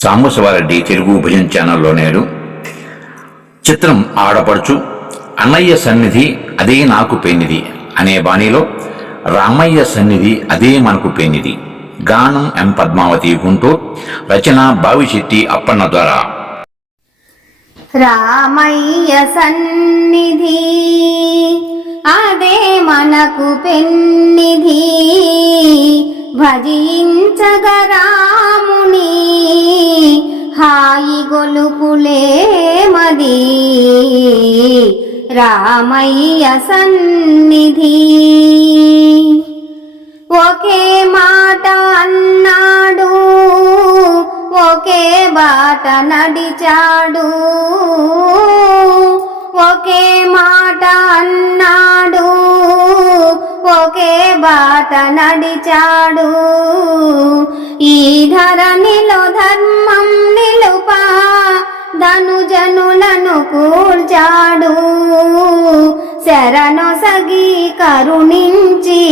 సాంబశివారెడ్డి తెలుగు భజన్ ఛానల్లో నేడు చిత్రం ఆడపడుచు అన్నయ్య సన్నిధి అదే నాకు పెన్నిది అనే బాణీలో రామయ్య సన్నిధి అదే మనకు పెన్నిది గానం ఎం పద్మావతి గుంటూరు. రచన బావిశెట్టి అప్పన్న ద్వారా. రామయ్య సన్నిధి అదే మనకు పెన్నిధి. భజించగరాముని. హాయి గొలుపులే మది. రామయ్య సన్నిధి. ఒకే మాట అన్నాడు ఒకే బాట నడిచాడు. ఒకే మాట అన్నాడు బాట నడిచాడు. ఈ ధరణిలో ధర్మం నిలుపా ధనుజనులను కూల్చాడు. శరణొసగి కరుణించి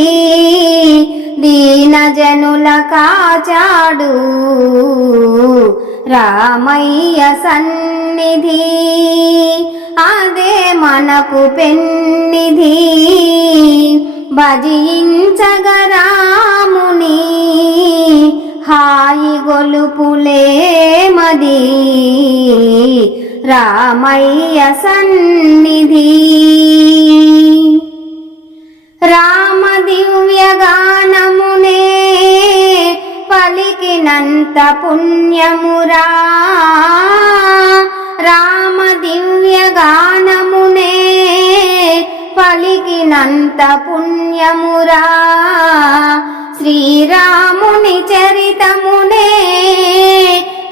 దీనజనుల కాచాడు. రామయ్య సన్నిధి అదే మనకు పెన్నిధి. భజించగరాముని హాయి గొలుపులేమది రామయ్య సన్నిధి రామ దివ్యగానమునే గానమునే పుణ్యమురా. రామ దివ్య గానమునే పలికినంత పుణ్యమురా. శ్రీరాముని చరితమునే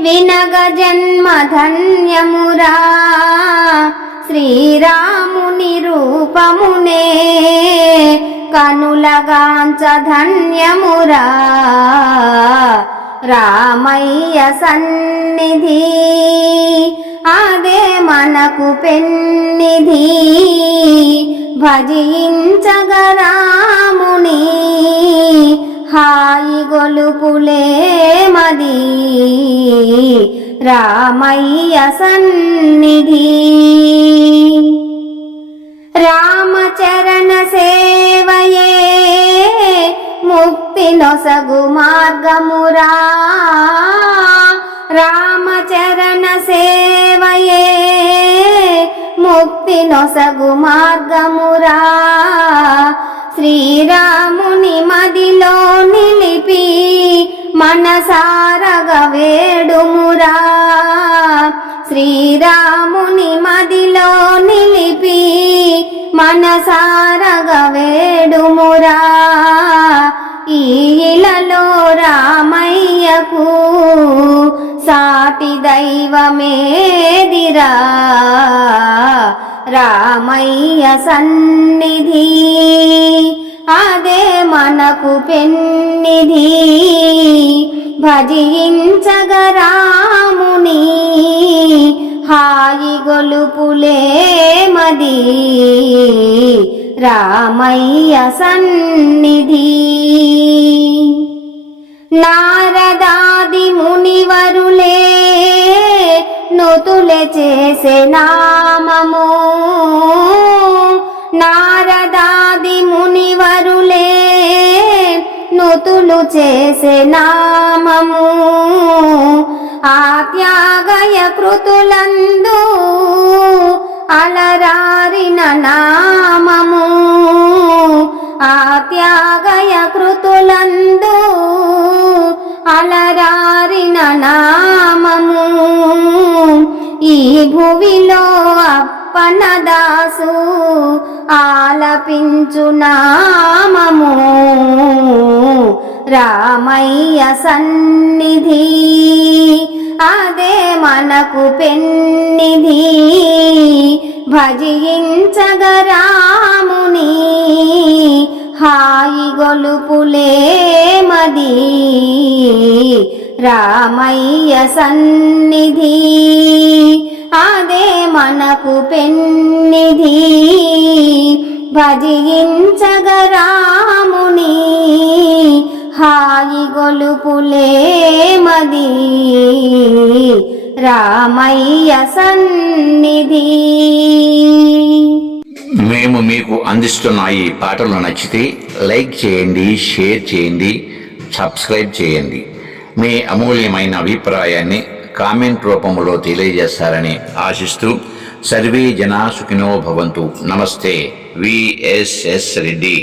వినగ జన్మ ధన్యమురా. శ్రీరాముని రూపమునే కనులగాంచ ధన్యమురా. రామయ్య సన్నిధి అదే మనకు పెన్నిధి. భజించగరాముని హాయి గొలుపులేమది రామయ్య సన్నిధి రామచరణ సేవయే ముక్తినొసగు మార్గమురా. రామచరణ సేవయే ముక్తినొసగు మార్గమురా. శ్రీరాముని మదిలో నిలిపి మనసారగ వేడుమురా. శ్రీరాముని మదిలో నిలిపి మనసారగ వేడుమురా. ఈలలో రామయ్యకు సాటి దైవమేదిరా. రామయ్య సన్నిధి అదే మనకు పెన్నిధి. భజించగరాముని హాయి గొలుపులే మది. రామయ్య సన్నిధి. నారదాది మునివరులే నుతులే చేసే నామము. నారదాది మునివరులే నుతులు చేసే నామము. ఆ త్యాగయ కృతులందు అలరారిన నామము. త్యాగయ కృతులందు అలరారిన నామము. ఈ భువిలో అప్పనదాసు ఆలపించు నామము. రామయ్య సన్నిధి అదే మనకు పెన్నిధి. భజించగరాముని హాయి గొలుపులే మది రామయ్య సన్నిధి. అదే మనకు పెన్నిధి. భజించగరాముని హాయి గొలుపులే మది రామయ్య సన్నిధి. మేము మీకు అందిస్తున్న ఈ పాటలు నచ్చితే లైక్ చేయండి షేర్ చేయండి సబ్స్క్రైబ్ చేయండి. మీ అమూల్యమైన అభిప్రాయాన్ని కామెంట్ రూపంలో తెలియజేస్తారని ఆశిస్తూ సర్వే జనా సుఖినో భవంతు. నమస్తే విఎస్ఎస్ రెడ్డి.